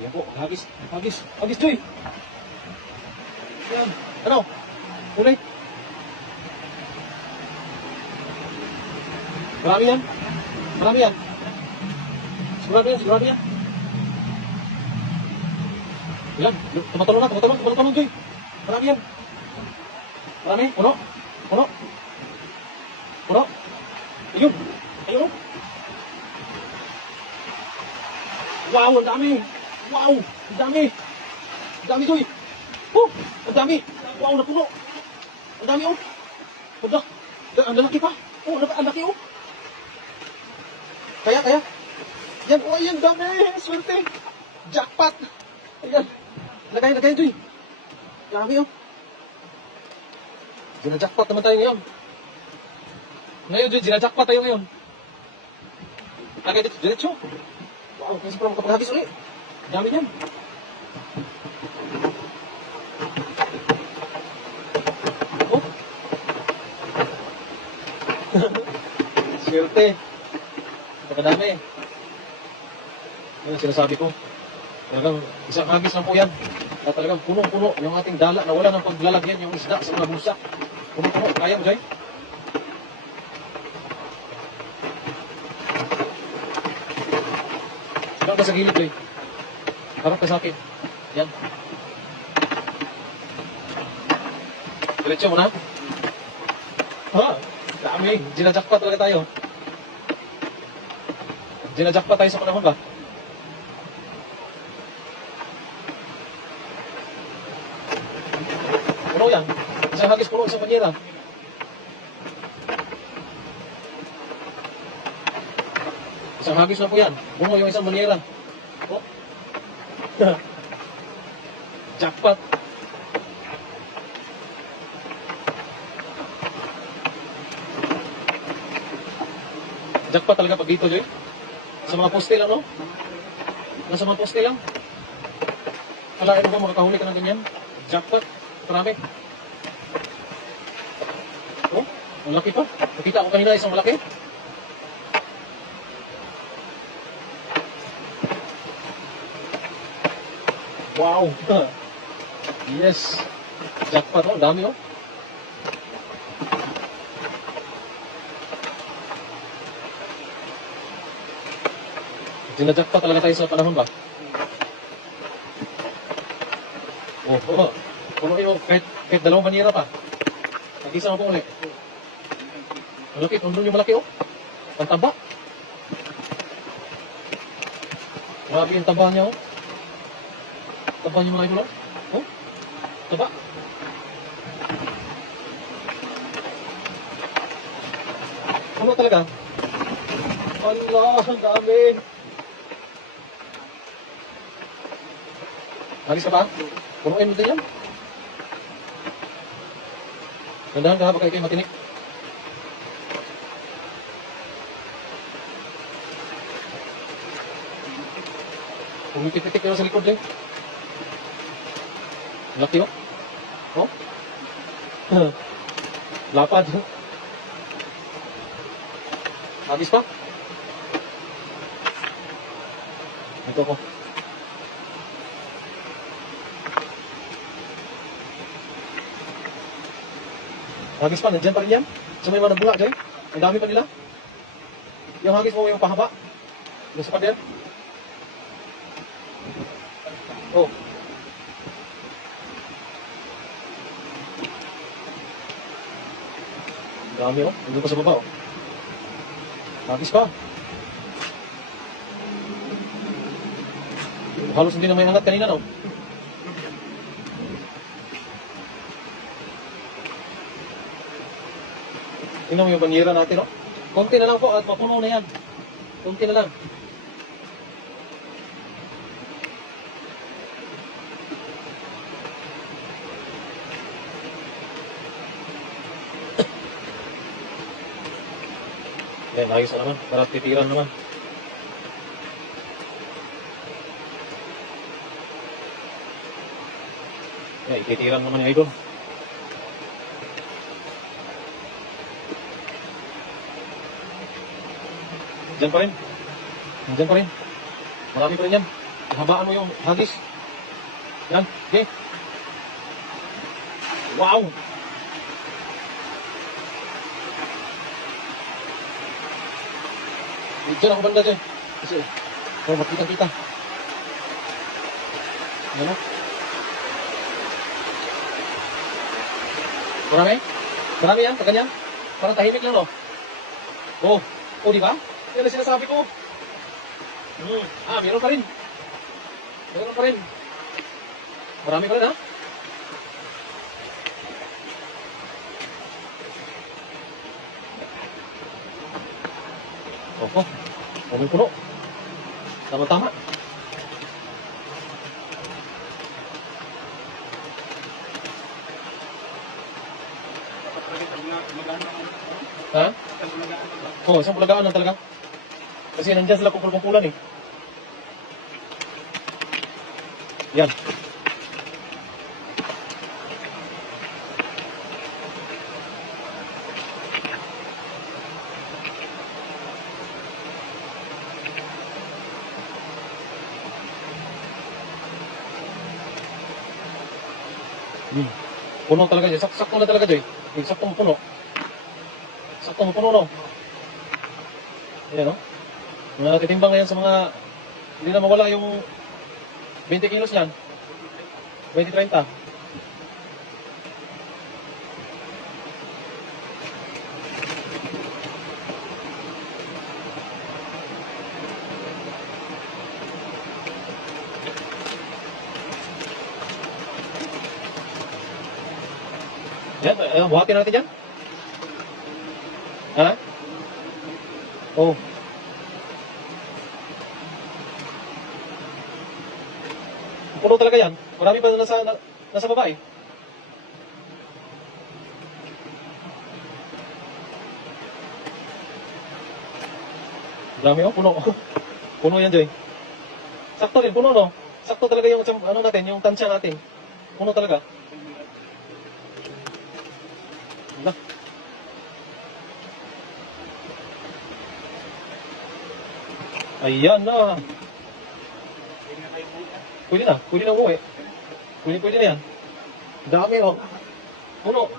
Yan po, hagis. Hagis. Hagis, Joy. Yan. Ano? Ulit. Marami yan. Marami yan. Sigurado yan, sigurado yan. Ilan? Tumatulong, Joy. Marami yan. Marami. Puno. Puno. Puno. Ayun. Ayun. Wow, ang dami. Wow, ang dami. Ang dami, Joy. Ang dami. Wow, napuno. Ang dami, oh. Ang lalaki pa. Ang laki, oh. Kaya. Yan, oh, ayan, dami. Swerte. Jackpot. Ayan. Lagay, Joy. Dami, oh. Gina-jackpot naman tayo ngayon. Joy, gina-jackpot tayo ngayon. Lagay dito, diretso. Wow, kasi parang makapaghagis ulit. Dami niyan. Oh. Swerte. Pagkadami. Yan ang sinasabi ko. Talagang isang hagis lang po yan. At talagang punong-puno yung ating dala na wala ng paglalagyan yung isda sa mga bulsa. Punong-puno. Kaya mo, Jay? Harap ka sa gilid, Jay. Harap ka sa akin. Yan. Diretso mo na. Ha? Dami. Gina-jackpot talaga tayo. Gina-jackpot tayo sa panahon ba? Puno yan. Isang hagis puno, isang banyera. Isang hagis na po yan. Puno yung isang banyera. Oh. Jackpot. Jackpot talaga pag dito, Joy. Sa mga poste lang, no? Nasa mga poste lang. Kalain mo ba makakahuli ka ng ganyan? Jackpot. Marami. Oh, ang laki pa. Nakita ko kanina isang malaki. Wow. Yes. Jackpot, oh. Dami, oh. Gina-jackpot talaga tayo sa panahon ba? Oh. Puno yung kahit dalawang banyera pa. Nag-isa mo po ulit. Malaki, nandun yung malaki, oh. Ang taba. Grabe yung taba niya, oh. Taba niya mga ibulong. Oh, taba. Puno talaga. Allah, ang dami. Halis ka pa? Punuin mo din yan. Gandahan ka ha, baka ikaw matinik. Pumipit-pitik ka sa likod eh. Laki oh. Oh? Lapad. Habis pa? Ito ko. Hagis pa, nandiyan pa rin yan. So may mga nabula dyan. Ang dami pa nila. Yung hagis mo yung pahaba. Gusto pa din. Oh. Ang dami oh. Nandun pa sa baba oh. Hagis pa. Halos hindi na may hangat kanina no. Tingnan mo yung banyera natin, no? Konti na lang po at mapuno na yan. Konti na lang. Yan, ayos na naman. Para titiran naman. Yan, ititiran naman yung idol. Diyan pa rin. Diyan pa rin. Marami pa rin yan. habaan mo yung hagis. Yan, okay. Wow! Diyan ako banda dyan. Kasi, makita-kita. Yan o. Marami? Marami yan, kaganyan. Parang tahimik lang, no? Oh, di ba? Yan ang sinasabi ko. Meron pa rin. Meron pa rin. Marami pa rin, ha? Opo, puno. Tama-tama. Ha? Isang bulagaan lang talaga. Kasi nandyan sila kumpul-kumpulan eh. Yan. Puno talaga dyan. Sakto na talaga dyan. Saktong puno. Saktong puno, no? Ayan, no? Mga natitimbang ngayon sa mga hindi na mawala yung 20 kilos yan. 20-30. Yan, buhatin natin yan. Ha? Oh. Puno talaga yan. Marami pa nasa baba eh. Dami oh, puno. Puno yan, Joy. Sakto rin, puno no? Sakto talaga yung ano natin, yung tansya natin. Puno talaga. Wala. Ayan na. Pwede na umuwi. Pwede na yan. Dami oh. Puno.